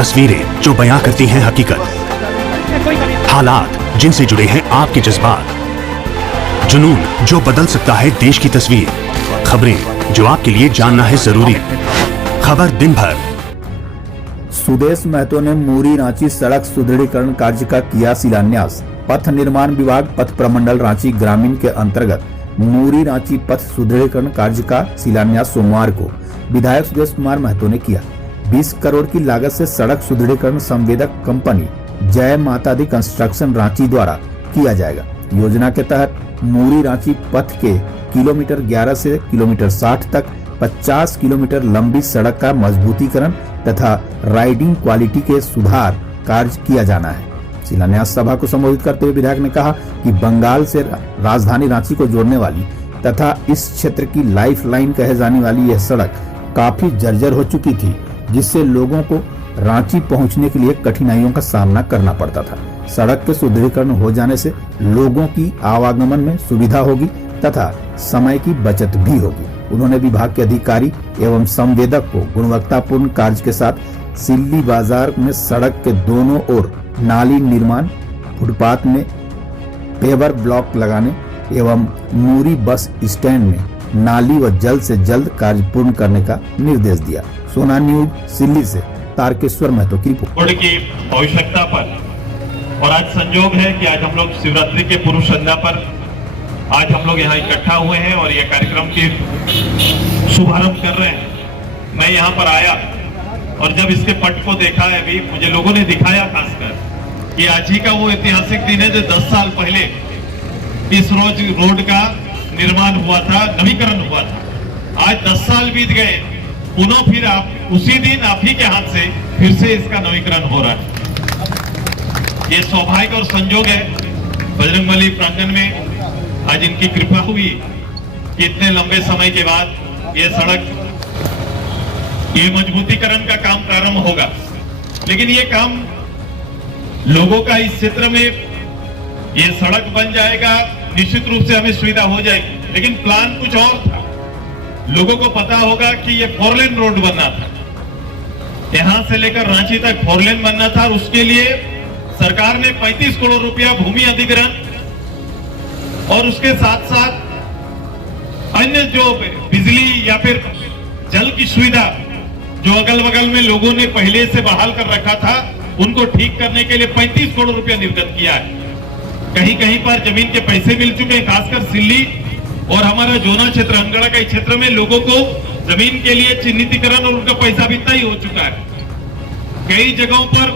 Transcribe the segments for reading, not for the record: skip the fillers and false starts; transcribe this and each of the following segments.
तस्वीरें जो बयां करती हैं हकीकत, हालात जिनसे जुड़े हैं आपके जज्बात, जुनून जो बदल सकता है देश की तस्वीर, खबरें जो आपके लिए जानना है जरूरी। खबर दिन भर। सुदेश महतो ने मूरी रांची सड़क सुदृढ़ीकरण कार्य का किया शिलान्यास। पथ निर्माण विभाग पथ प्रमंडल रांची ग्रामीण के अंतर्गत मूरी रांची पथ सुदृढ़ीकरण कार्य का शिलान्यास सोमवार को विधायक सुदेश कुमार महतो ने किया। 20 करोड़ की लागत से सड़क सुदृढ़ीकरण संवेदक कंपनी जय माता दी कंस्ट्रक्शन रांची द्वारा किया जाएगा। योजना के तहत मूरी रांची पथ के किलोमीटर 11 से किलोमीटर 60 तक 50 किलोमीटर लंबी सड़क का मजबूतीकरण तथा राइडिंग क्वालिटी के सुधार कार्य किया जाना है। शिलान्यास सभा को संबोधित करते हुए विधायक ने कहा कि बंगाल से राजधानी रांची को जोड़ने वाली तथा इस क्षेत्र की लाइफ लाइन कहे जाने वाली यह सड़क काफी जर्जर हो चुकी थी, जिससे लोगों को रांची पहुंचने के लिए कठिनाइयों का सामना करना पड़ता था। सड़क के सुदृढ़ीकरण हो जाने से लोगों की आवागमन में सुविधा होगी तथा समय की बचत भी होगी। उन्होंने विभाग के अधिकारी एवं संवेदक को गुणवत्तापूर्ण कार्य के साथ सिल्ली बाजार में सड़क के दोनों ओर नाली निर्माण, फुटपाथ में पेवर ब्लॉक लगाने एवं मूरी बस स्टैंड में नाली व जल्द से जल्द कार्य पूर्ण करने का निर्देश दिया। सोना न्यूज सिल्ली से तारकेश्वर महतो की रिपोर्ट। की आवश्यकता पर और आज संयोग है कि आज हम लोग शिवरात्रि के पूर्व संध्या पर आज हम लोग यहाँ इकट्ठा हुए हैं और ये कार्यक्रम की शुभारंभ कर रहे हैं। मैं यहाँ पर आया और जब इसके पट को देखा है, अभी मुझे लोगों ने दिखाया खासकर कि आज ही का वो ऐतिहासिक दिन है जो 10 साल पहले इस रोड का निर्माण हुआ था, नवीकरण हुआ था। आज 10 साल बीत गए, पुनः फिर आप उसी दिन आप ही के हाथ से फिर से इसका नवीकरण हो रहा है। ये सौभाग्य और संयोग है बजरंगबली प्रांगण में आज इनकी कृपा हुई कि इतने लंबे समय के बाद ये सड़क, ये मजबूतीकरण का काम प्रारंभ होगा। लेकिन ये काम लोगों का इस क्षेत्र में ये सड़क बन जाएगा, निश्चित रूप से हमें सुविधा हो जाएगी। लेकिन प्लान कुछ और था। लोगों को पता होगा कि ये 4 लेन रोड बनना था, यहां से लेकर रांची तक 4 लेन बनना था। उसके लिए सरकार ने 35 करोड़ रुपया भूमि अधिग्रहण और उसके साथ साथ अन्य जो बिजली या फिर जल की सुविधा जो अगल बगल में लोगों ने पहले से बहाल कर रखा था, उनको ठीक करने के लिए 35 करोड़ रुपया निर्गत किया है। कहीं कहीं पर जमीन के पैसे मिल चुके हैं, खासकर सिल्ली और हमारा जोना क्षेत्र, अंगड़ा का क्षेत्र में लोगों को जमीन के लिए चिन्हितीकरण और उनका पैसा भी तय हो चुका है। कई जगहों पर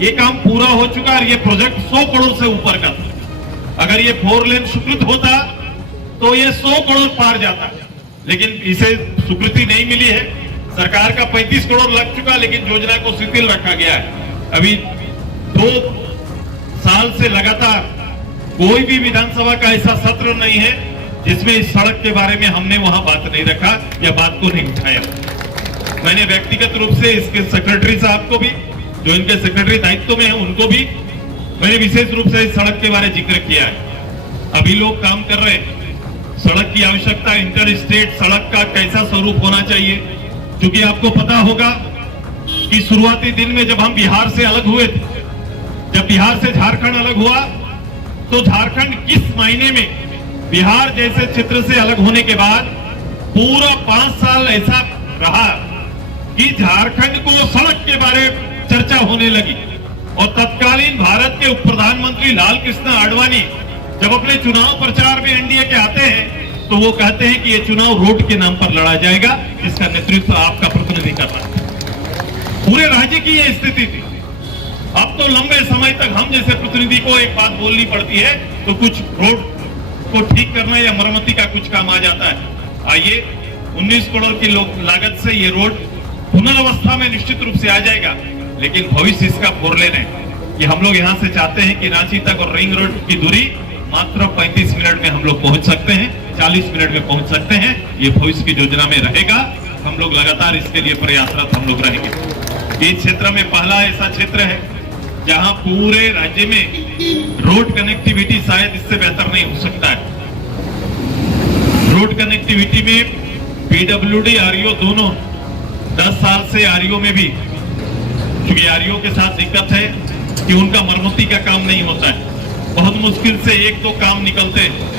ये काम पूरा हो चुका है और ये प्रोजेक्ट 100 करोड़ से ऊपर का था। अगर ये 4 लेन स्वीकृत होता तो ये 100 करोड़ पार जाता, लेकिन इसे स्वीकृति नहीं मिली है। सरकार का 35 करोड़ लग चुका, लेकिन योजना को शिथिल रखा गया है। अभी 2 साल से लगातार कोई भी विधानसभा का ऐसा सत्र नहीं है जिसमें इस सड़क के बारे में हमने वहां बात नहीं रखा या बात को नहीं उठाया। मैंने व्यक्तिगत रूप से इसके सेक्रेटरी साहब को भी, जो इनके सेक्रेटरी दायित्व में है, उनको भी मैंने विशेष रूप से इस सड़क के बारे में जिक्र किया है। अभी लोग काम कर रहे हैं, सड़क की आवश्यकता, इंटर स्टेट सड़क का कैसा स्वरूप होना चाहिए। क्योंकि आपको पता होगा कि शुरुआती दिन में जब हम बिहार से अलग हुए थे, जब बिहार से झारखंड अलग हुआ, तो झारखंड किस महीने में बिहार जैसे क्षेत्र से अलग होने के बाद पूरा 5 साल ऐसा रहा कि झारखंड को सड़क के बारे चर्चा होने लगी। और तत्कालीन भारत के उप प्रधानमंत्री लाल कृष्ण आडवाणी जब अपने चुनाव प्रचार में एनडीए के आते हैं तो वो कहते हैं कि ये चुनाव रोड के नाम पर लड़ा जाएगा, जिसका नेतृत्व आपका प्रतिनिधि कर रहा है। पूरे राज्य की ये स्थिति थी। अब तो लंबे समय तक हम जैसे प्रतिनिधि को एक बात बोलनी पड़ती है तो कुछ रोड को ठीक करना या मरम्मती का कुछ काम आ जाता है। आइए 19 करोड़ की लागत से ये रोड पुनर्वस्था में निश्चित रूप से आ जाएगा, लेकिन भविष्य इसका 4 लेन है। ये हम लोग यहाँ से चाहते हैं कि रांची तक और रिंग रोड की दूरी मात्र 35 मिनट में हम लोग पहुंच सकते हैं, 40 मिनट में पहुंच सकते हैं। ये भविष्य की योजना में रहेगा। हम लोग लगातार इसके लिए प्रयासरत हम लोग रहेंगे। इस क्षेत्र में पहला ऐसा क्षेत्र है जहां पूरे राज्य में रोड कनेक्टिविटी शायद इससे बेहतर नहीं हो सकता है। रोड कनेक्टिविटी में पीडब्ल्यूडी, आरईओ दोनों 10 साल से आरईओ में भी ठेकेदारियों के साथ दिक्कत है कि उनका मरम्मती का काम नहीं होता है, बहुत मुश्किल से एक दो काम निकलते हैं।